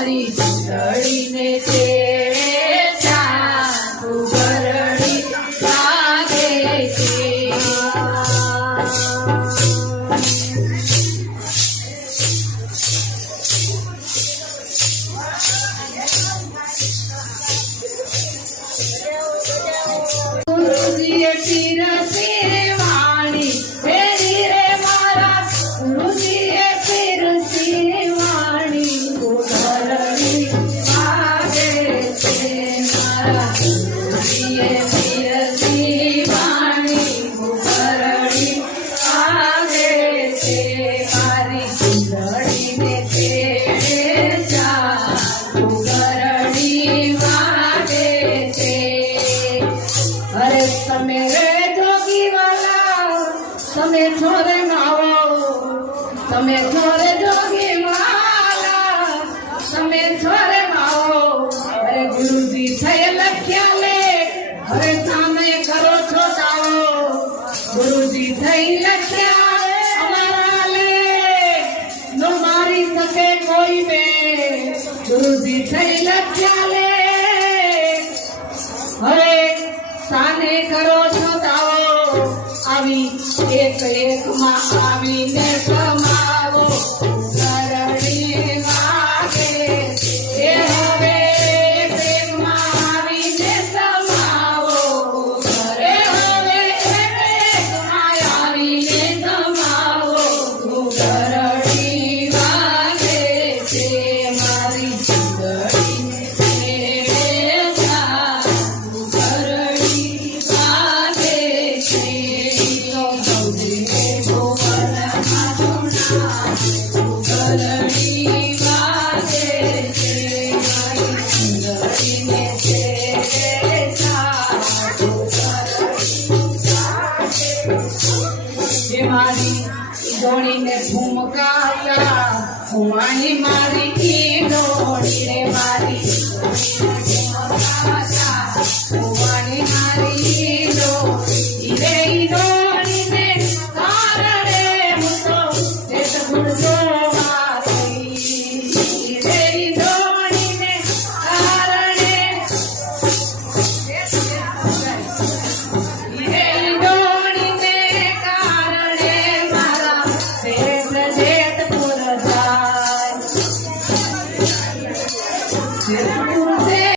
મારી ચૂંદડીને તેડે ચાંદુ તમે અરે ગુરુજી થઈ લખ્યા લે, અરે મારી શકે કોઈ બે. ગુરુજી થઈ લખ્યા લે. હવે સાને કરો આવી એક એક માં આવીને સમાવો. કોણીને ફૂમકાતા ફુવાની મારી કે ડોળીને મારી ફુવાની મારી ડોળીને